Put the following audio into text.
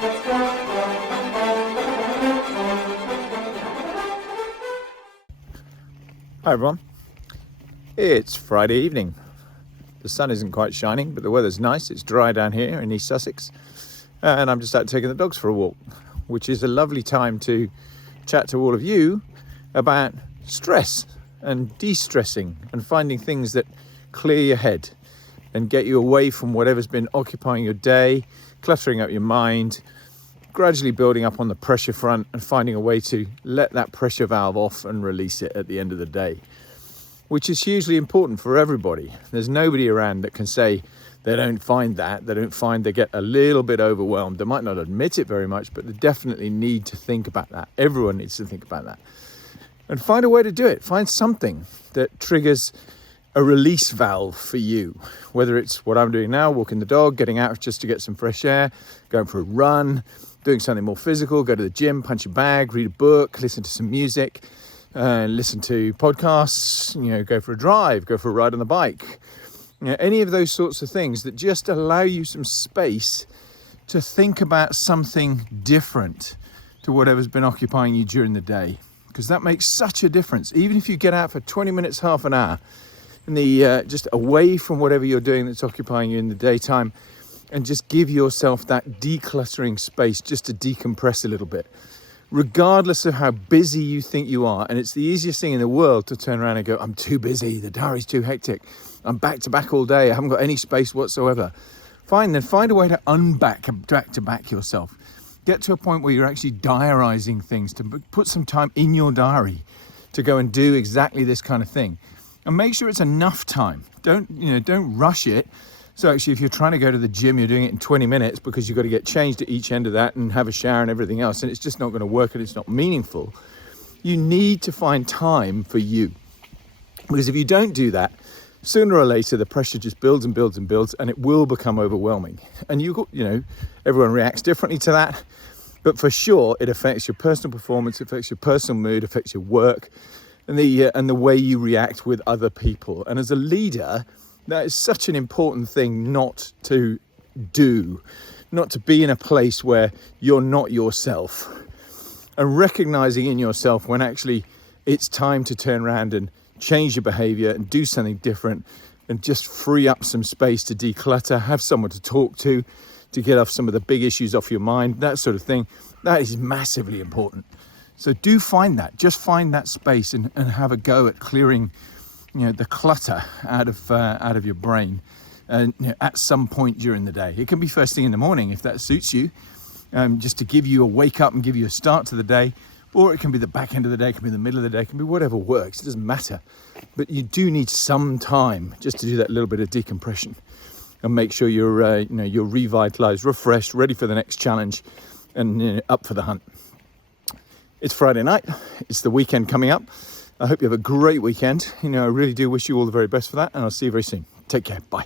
Hi everyone, it's Friday evening. The sun isn't quite shining, but the weather's nice. It's dry down here in East Sussex, and I'm just out taking the dogs for a walk, which is a lovely time to chat to all of you about stress and de-stressing and finding things that clear your head and get you away from whatever's been occupying your day, cluttering up your mind, gradually building up on the pressure front and finding a way to let that pressure valve off and release it at the end of the day, which is hugely important for everybody. There's nobody around that can say they don't find that. They don't find they get a little bit overwhelmed. They might not admit it very much, but they definitely need to think about that. Everyone needs to think about that and find a way to do it. Find something that triggers a release valve for you, whether it's what I'm doing now, walking the dog, getting out just to get some fresh air, going for a run, doing something more physical, go to the gym, punch a bag, read a book, listen to some music, listen to podcasts, go for a drive, go for a ride on the bike. Any of those sorts of things that just allow you some space to think about something different to whatever's been occupying you during the day, because that makes such a difference. Even if you get out for 20 minutes, half an hour, and just away from whatever you're doing that's occupying you in the daytime, and just give yourself that decluttering space just to decompress a little bit, regardless of how busy you think you are. And it's the easiest thing in the world to turn around and go, I'm too busy, the diary's too hectic, I'm back to back all day, I haven't got any space whatsoever. Fine, then find a way to back to back yourself. Get to a point where you're actually diarizing things, to put some time in your diary to go and do exactly this kind of thing. And make sure it's enough time. Don't rush it. So actually, if you're trying to go to the gym, you're doing it in 20 minutes because you've got to get changed at each end of that and have a shower and everything else, and it's just not going to work and it's not meaningful. You need to find time for you. Because if you don't do that, sooner or later, the pressure just builds and builds and builds, and it will become overwhelming. And everyone reacts differently to that, but for sure, it affects your personal performance, affects your personal mood, affects your work, and the way you react with other people. And as a leader, that is such an important thing not to do, not to be in a place where you're not yourself, and recognizing in yourself when actually it's time to turn around and change your behavior and do something different and just free up some space to declutter, have someone to talk to get off some of the big issues off your mind, that sort of thing. That is massively important. So do find that, just find that space and have a go at clearing the clutter out of your brain at some point during the day. It can be first thing in the morning if that suits you, just to give you a wake up and give you a start to the day, or it can be the back end of the day, it can be the middle of the day, it can be whatever works. It doesn't matter, but you do need some time just to do that little bit of decompression and make sure you're revitalized, refreshed, ready for the next challenge, and up for the hunt. It's Friday night. It's the weekend coming up. I hope you have a great weekend. I really do wish you all the very best for that, and I'll see you very soon. Take care. Bye.